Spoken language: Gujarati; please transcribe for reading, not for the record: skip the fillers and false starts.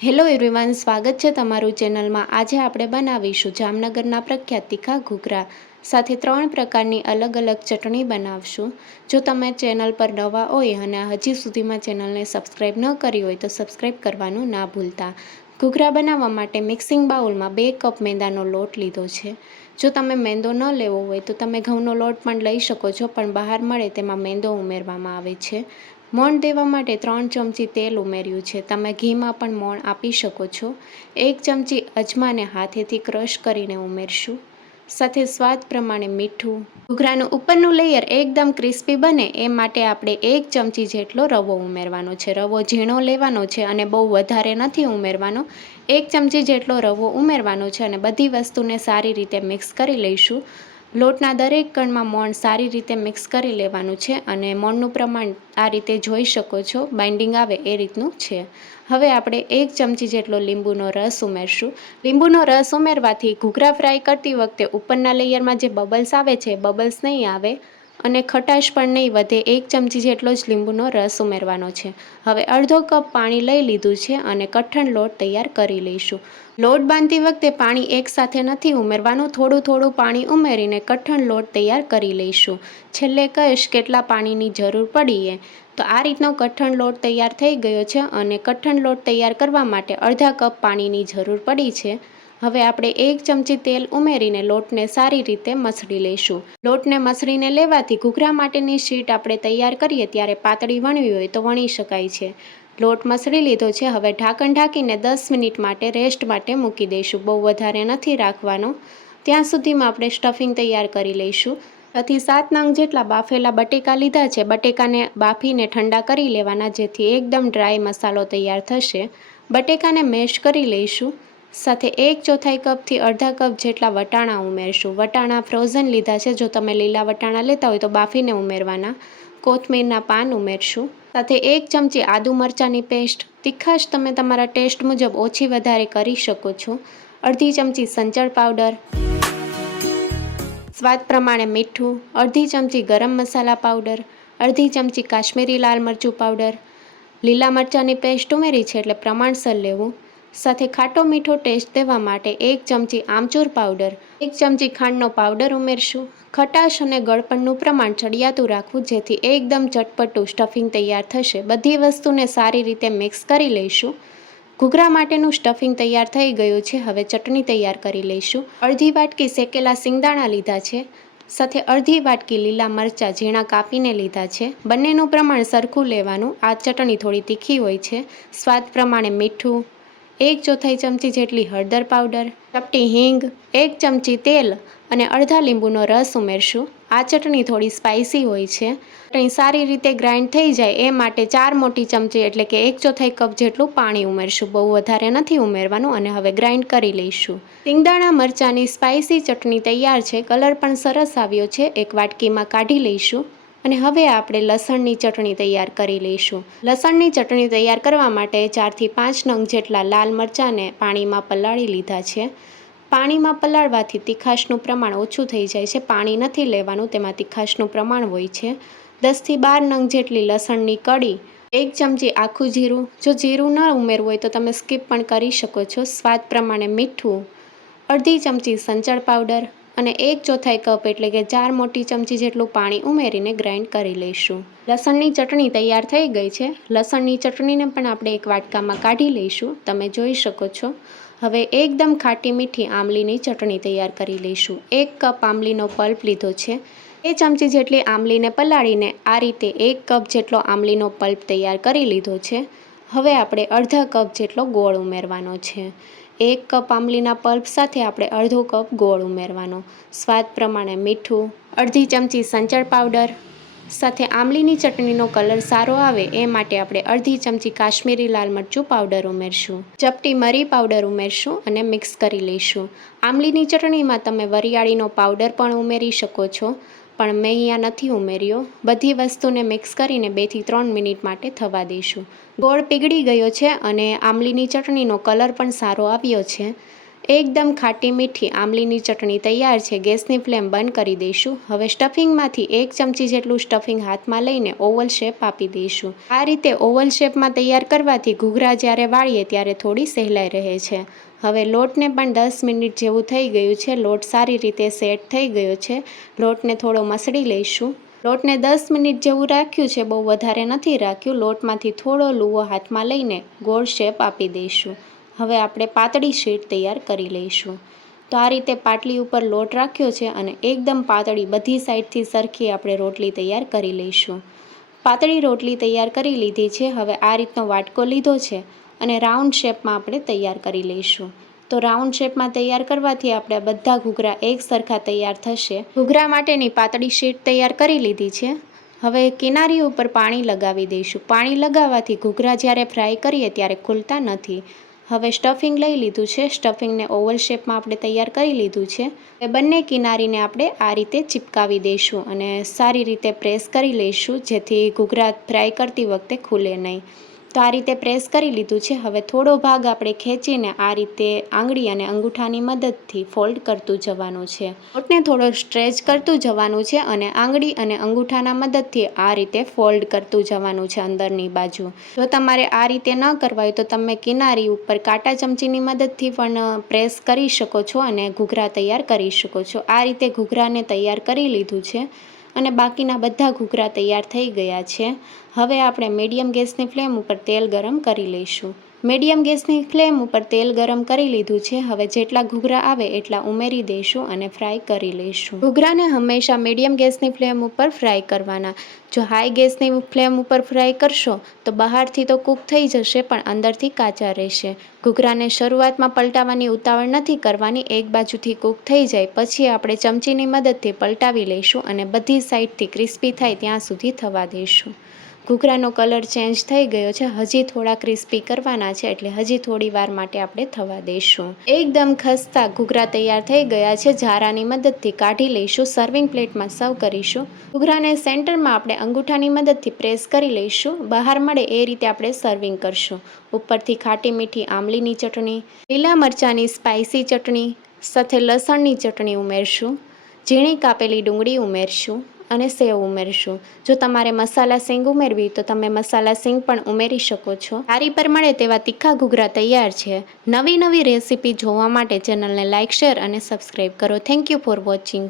હેલો એવરીવન, સ્વાગત છે તમારું ચેનલમાં। આજે આપણે બનાવીશું જામનગરના પ્રખ્યાત તીખા ઘૂઘરા સાથે 3 પ્રકારની અલગ અલગ ચટણી બનાવશું। જો તમે ચેનલ પર નવા હોય અને હજી સુધીમાં ચેનલને સબસ્ક્રાઈબ ન કરી હોય તો સબસ્ક્રાઈબ કરવાનું ના ભૂલતા। ઘૂઘરા બનાવવા માટે મિક્સિંગ બાઉલમાં 2 કપ મેંદાનો લોટ લીધો છે। જો તમે મેંદો ન લેવો હોય તો તમે ઘઉંનો લોટ પણ લઈ શકો છો, પણ બહાર મળે તેમાં મેંદો ઉમેરવામાં આવે છે। મોણ દેવા માટે 3 ચમચી તેલ ઉમેર્યું છે। તમે ઘીમાં પણ મોણ આપી શકો છો। 1 ચમચી અજમાને હાથેથી ક્રશ કરીને ઉમેરશું, સાથે સ્વાદ પ્રમાણે મીઠું। ઘૂઘરાનું ઉપરનું લેયર એકદમ ક્રિસ્પી બને એ માટે આપણે 1 ચમચી જેટલો રવો ઉમેરવાનો છે। રવો ઝીણો લેવાનો છે અને બહુ વધારે નથી ઉમેરવાનો। 1 ચમચી જેટલો રવો ઉમેરવાનો છે અને બધી વસ્તુને સારી રીતે મિક્સ કરી લઈશું। લોટના દરેક કણમાં મોણ સારી રીતે મિક્સ કરી લેવાનું છે અને મોણનું પ્રમાણ આ રીતે જોઈ શકો છો, બાઇન્ડિંગ આવે એ રીતનું છે। હવે આપણે 1 ચમચી જેટલો લીંબુનો રસ ઉમેરશું। લીંબુનો રસ ઉમેરવાથી ઘૂઘરા ફ્રાય કરતી વખતે ઉપરના લેયરમાં જે બબલ્સ આવે છે, બબલ્સ નહીં આવે અને ખટાશ પણ નહીં વધે। 1 ચમચી જેટલો જ લીંબુનો રસ ઉમેરવાનો છે। હવે અડધો કપ પાણી લઈ લીધું છે અને કઠણ લોટ તૈયાર કરી લઈશું। લોટ બાંધતી વખતે પાણી એકસાથે નથી ઉમેરવાનું, થોડું થોડું પાણી ઉમેરીને કઠણ લોટ તૈયાર કરી લઈશું। છેલ્લે કહીશ કેટલા પાણીની જરૂર પડીએ, તો આ રીતનો કઠણ લોટ તૈયાર થઈ ગયો છે અને કઠણ લોટ તૈયાર કરવા માટે અડધા કપ પાણીની જરૂર પડી છે। હવે આપણે 1 ચમચી તેલ ઉમેરીને લોટને સારી રીતે મસળી લઈશું। લોટને મસળીને લેવાથી ઘૂઘરા માટેની શીટ આપણે તૈયાર કરીએ ત્યારે પાતળી વણવી હોય તો વણી શકાય છે। લોટ મસળી લીધો છે। હવે ઢાંકણ ઢાંકીને 10 મિનિટ માટે રેસ્ટ માટે મૂકી દઈશું। બહુ વધારે નથી રાખવાનો। ત્યાં સુધીમાં આપણે સ્ટફિંગ તૈયાર કરી લઈશું। 6 થી 7 નંગ જેટલા બાફેલા બટેકા લીધા છે। બટેકાને બાફીને ઠંડા કરી લેવાના, જેથી એકદમ ડ્રાય મસાલો તૈયાર થશે। બટેકાને મેશ કરી લઈશું। સાથે 1/4 કપથી અડધા કપ જેટલા વટાણા ઉમેરશું। વટાણા ફ્રોઝન લીધા છે। જો તમે લીલા વટાણા લેતા હોય તો બાફીને ઉમેરવાના। કોથમીરના પાન ઉમેરશું। સાથે 1 ચમચી આદુ મરચાંની પેસ્ટ। તીખાશ તમે તમારા ટેસ્ટ મુજબ ઓછી વધારે કરી શકો છો। અડધી ચમચી સંચળ પાવડર, સ્વાદ પ્રમાણે મીઠું, અડધી ચમચી ગરમ મસાલા પાવડર, અડધી ચમચી કાશ્મીરી લાલ મરચું પાવડર, લીલા મરચાંની પેસ્ટ ઉમેરી છે એટલે પ્રમાણસર લેવું। સાથે ખાટો મીઠો ટેસ્ટ દેવા માટે 1 ચમચી આમચૂર પાવડર, 1 ચમચી ખાંડનો પાવડર ઉમેરશું। ખટાશ અને ગળપણનું પ્રમાણ ચડિયાતું રાખવું, જેથી એકદમ ચટપટું સ્ટફિંગ તૈયાર થશે। બધી વસ્તુને સારી રીતે મિક્સ કરી લઈશું। ઘૂઘરા માટેનું સ્ટફિંગ તૈયાર થઈ ગયું છે। હવે ચટણી તૈયાર કરી લઈશું। અડધી વાટકી શેકેલા સિંગદાણા લીધા છે, સાથે અડધી વાટકી લીલા મરચાં ઝીણા કાપીને લીધા છે। બંનેનું પ્રમાણ સરખું લેવાનું। આ ચટણી થોડી તીખી હોય છે। સ્વાદ પ્રમાણે મીઠું, 1/4 ચમચી જેટલી હળદર પાવડર, ચપટી હિંગ, 1 ચમચી તેલ અને અડધા લીંબુનો રસ ઉમેરશું। આ ચટણી થોડી સ્પાઇસી હોય છે। ચટણી સારી રીતે ગ્રાઇન્ડ થઈ જાય એ માટે 4 મોટી ચમચી એટલે કે 1/4 કપ જેટલું પાણી ઉમેરશું। બહુ વધારે નથી ઉમેરવાનું અને હવે ગ્રાઇન્ડ કરી લઈશું। સિંગદાણા મરચાંની સ્પાઇસી ચટણી તૈયાર છે। કલર પણ સરસ આવ્યો છે। એક વાટકીમાં કાઢી લઈશું અને હવે આપણે લસણની ચટણી તૈયાર કરી લઈશું। લસણની ચટણી તૈયાર કરવા માટે 4 થી 5 નંગ જેટલા લાલ મરચાંને પાણીમાં પલાળી લીધા છે। પાણીમાં પલાળવાથી તીખાશનું પ્રમાણ ઓછું થઈ જાય છે। પાણી નથી લેવાનું, તેમાં તીખાશનું પ્રમાણ હોય છે। 10 થી 12 નંગ જેટલી લસણની કળી, 1 ચમચી આખું જીરું, જો જીરું ન ઉમેરવું હોય તો તમે સ્કીપ પણ કરી શકો છો। સ્વાદ પ્રમાણે મીઠું, અડધી ચમચી સંચળ પાવડર અને 1/4 કપ એટલે કે 4 મોટી ચમચી જેટલું પાણી ઉમેરીને ગ્રાઇન્ડ કરી લઈશું। લસણની ચટણી તૈયાર થઈ ગઈ છે। લસણની ચટણીને પણ આપણે એક વાટકામાં કાઢી લઈશું, તમે જોઈ શકો છો। હવે એકદમ ખાટી મીઠી આમલીની ચટણી તૈયાર કરી લઈશું। 1 કપ આમલીનો પલ્પ લીધો છે। 2 ચમચી જેટલી આમલીને પલાળીને આ રીતે 1 કપ જેટલો આમલીનો પલ્પ તૈયાર કરી લીધો છે। હવે આપણે અડધા કપ જેટલો ગોળ ઉમેરવાનો છે। 1 કપ આમલીના પલ્પ સાથે આપણે અડધો કપ ગોળ ઉમેરવાનો। સ્વાદ પ્રમાણે મીઠું, અડધી ચમચી સંચળ પાવડર, સાથે આમલીની ચટણીનો કલર સારો આવે એ માટે આપણે અડધી ચમચી કાશ્મીરી લાલ મરચું પાવડર ઉમેરશું। ચપટી મરી પાવડર ઉમેરશું અને મિક્સ કરી લઈશું। આમલીની ચટણીમાં તમે વરિયાળીનો પાવડર પણ ઉમેરી શકો છો, પણ મેં અહીંયા નથી ઉમેર્યો। બધી વસ્તુને મિક્સ કરીને 2 થી 3 મિનિટ માટે થવા દઈશું। ગોળ પીગળી ગયો છે અને આમલીની ચટણીનો કલર પણ સારો આવ્યો છે। એકદમ ખાટી મીઠી આમલીની ચટણી તૈયાર છે. ગેસની ફ્લેમ બંધ કરી દઈશું. હવે સ્ટફિંગમાંથી 1 ચમચી જેટલું સ્ટફિંગ હાથમાં લઈને ઓવલ શેપ આપી દઈશું. આ રીતે ઓવલ શેપમાં તૈયાર કરવાથી ઘૂઘરા જ્યારે વાળીએ ત્યારે થોડી સહેલાઈ રહે છે. હવે લોટને પણ 10 મિનિટ જેવું થઈ ગયું છે. લોટ સારી રીતે સેટ થઈ ગયો છે. લોટને થોડો મસળી લઈશું. લોટને 10 મિનિટ જેવું રાખ્યું છે, બહુ વધારે નથી રાખ્યું. લોટમાંથી થોડો લુવો હાથમાં લઈને ગોળ શેપ આપી દઈશું. હવે આપણે પાતળી શીટ તૈયાર કરી લઈશું. તો આ રીતે પાટલી ઉપર લોટ રાખ્યો છે અને એકદમ પાતળી બધી સાઈડથી સરખી આપણે રોટલી તૈયાર કરી લઈશું. પાતળી રોટલી તૈયાર કરી લીધી છે. હવે આ રીતનો વાટકો લીધો છે અને રાઉન્ડ શેપમાં આપણે તૈયાર કરી લઈશું. તો રાઉન્ડ શેપમાં તૈયાર કરવાથી આપણે બધા ઘૂઘરા એક સરખા તૈયાર થશે. ઘૂઘરા માટેની પાતળી શીટ તૈયાર કરી લીધી છે. હવે કિનારી ઉપર પાણી લગાવી દઈશું. પાણી લગાવવાથી ઘૂઘરા જ્યારે ફ્રાય કરીએ ત્યારે ખુલતા નથી. હવે સ્ટફિંગ લઈ લીધું છે. સ્ટફિંગને ઓવલ શેપમાં આપણે તૈયાર કરી લીધું છે. હવે બંને કિનારીને આપણે આ રીતે ચિપકાવી દઈશું અને સારી રીતે પ્રેસ કરી લઈશું, જેથી ઘૂઘરા ફ્રાય કરતી વખતે ખુલે નહીં. તો આ રીતે પ્રેસ કરી લીધું છે. હવે થોડો ભાગ આપણે ખેંચીને આ રીતે આંગળી અને અંગૂઠાની મદદથી ફોલ્ડ કરતું જવાનું છે. લોટને થોડો સ્ટ્રેચ કરતું જવાનું છે અને આંગળી અને અંગૂઠાના મદદથી આ રીતે ફોલ્ડ કરતું જવાનું છે અંદરની બાજુ. જો તમારે આ રીતે ન કરવા હોય તો તમે કિનારી ઉપર કાંટા ચમચીની મદદથી પણ પ્રેસ કરી શકો છો અને ઘૂઘરા તૈયાર કરી શકો છો. આ રીતે ઘૂઘરાને તૈયાર કરી લીધું છે અને બાકીના બધા ઘૂઘરા તૈયાર થઈ ગયા છે. હવે આપણે મીડિયમ ગેસની ફ્લેમ ઉપર તેલ ગરમ કરી લઈશું. મીડિયમ ગેસની ફ્લેમ ઉપર તેલ ગરમ કરી લીધું છે. હવે જેટલા ઘૂઘરા આવે એટલા ઉમેરી દઈશું અને ફ્રાય કરી લઈશું. ઘૂઘરાને હંમેશા મીડિયમ ગેસની ફ્લેમ ઉપર ફ્રાય કરવાના. જો હાઈ ગેસની ફ્લેમ ઉપર ફ્રાય કરશો તો બહારથી તો કૂક થઈ જશે પણ અંદરથી કાચા રહેશે. ઘૂઘરાને શરૂઆતમાં પલટાવવાની ઉતાવળ નથી કરવાની. એક બાજુથી કૂક થઈ જાય પછી આપણે ચમચીની મદદથી પલટાવી લઈશું અને બધી સાઈડથી ક્રિસ્પી થાય ત્યાં સુધી થવા દઈશું. ઘૂઘરાનો કલર ચેન્જ થઈ ગયો છે. હજી થોડા ક્રિસ્પી કરવાના છે એટલે હજી થોડી વાર માટે આપણે થવા દઈશું. એકદમ ખસ્તા ઘૂઘરા તૈયાર થઈ ગયા છે. ઝારાની મદદથી કાઢી લઈશું. સર્વિંગ પ્લેટમાં સર્વ કરીશું. ઘૂઘરાને સેન્ટરમાં આપણે અંગૂઠાની મદદથી પ્રેસ કરી લઈશું. બહાર મળે એ રીતે આપણે સર્વિંગ કરશું. ઉપરથી ખાટી મીઠી આમલીની ચટણી, લીલા મરચાંની સ્પાઇસી ચટણી સાથે લસણની ચટણી ઉમેરશું. ઝીણી કાપેલી ડુંગળી ઉમેરશું અને સેવ ઉમેરશું. જો તમારે મસાલા સિંગ ઉમેરવી તો તમે મસાલા સિંગ પણ ઉમેરી શકો છો. થાળી પર મળે તેવા તીખા ઘૂઘરા તૈયાર છે. નવી રેસીપી જોવા માટે ચેનલને લાઇક, શેર અને સબસ્ક્રાઈબ કરો. Thank you for watching.